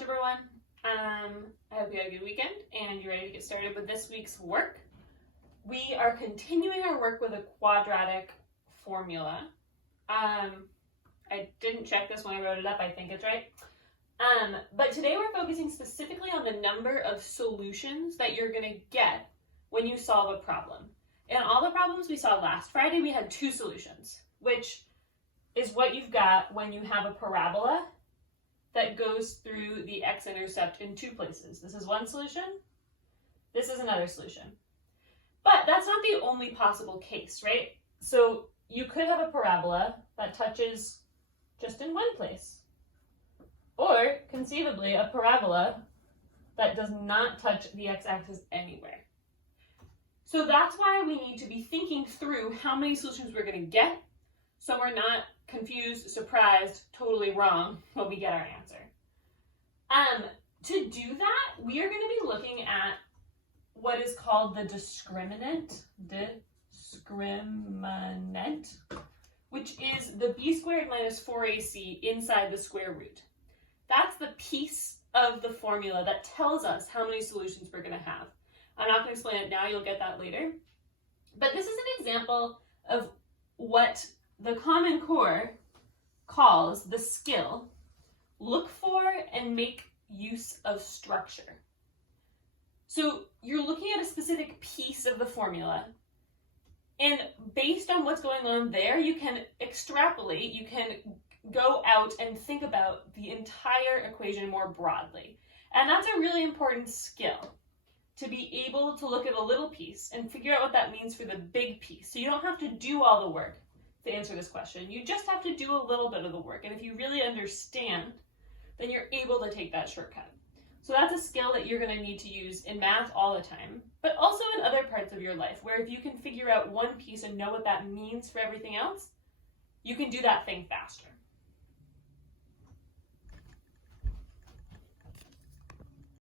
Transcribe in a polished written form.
Algebra 1. I hope you had a good weekend and you're ready to get started with this week's work. We are continuing our work with a quadratic formula. I didn't check this when I wrote it up, I think it's right. But today we're focusing specifically on the number of solutions that you're going to get when you solve a problem. In all the problems we saw last Friday, we had 2 solutions, which is what you've got when you have a parabola that goes through the x-intercept in 2 places. This is one solution, this is another solution. But that's not the only possible case, right? So you could have a parabola that touches just in one place. Or, conceivably, a parabola that does not touch the x-axis anywhere. So that's why we need to be thinking through how many solutions we're going to get, so we're not confused, surprised, totally wrong when we get our answer. To do that, we are going to be looking at what is called the discriminant, which is the b squared minus 4ac inside the square root. That's the piece of the formula that tells us how many solutions we're going to have. I'm not going to explain it now, you'll get that later. But this is an example of what the Common Core calls the skill, look for and make use of structure. So you're looking at a specific piece of the formula, and based on what's going on there, you can extrapolate, you can go out and think about the entire equation more broadly. And that's a really important skill, to be able to look at a little piece and figure out what that means for the big piece. So you don't have to do all the work to answer this question. You just have to do a little bit of the work. And if you really understand, then you're able to take that shortcut. So that's a skill that you're going to need to use in math all the time, but also in other parts of your life, where if you can figure out one piece and know what that means for everything else, you can do that thing faster.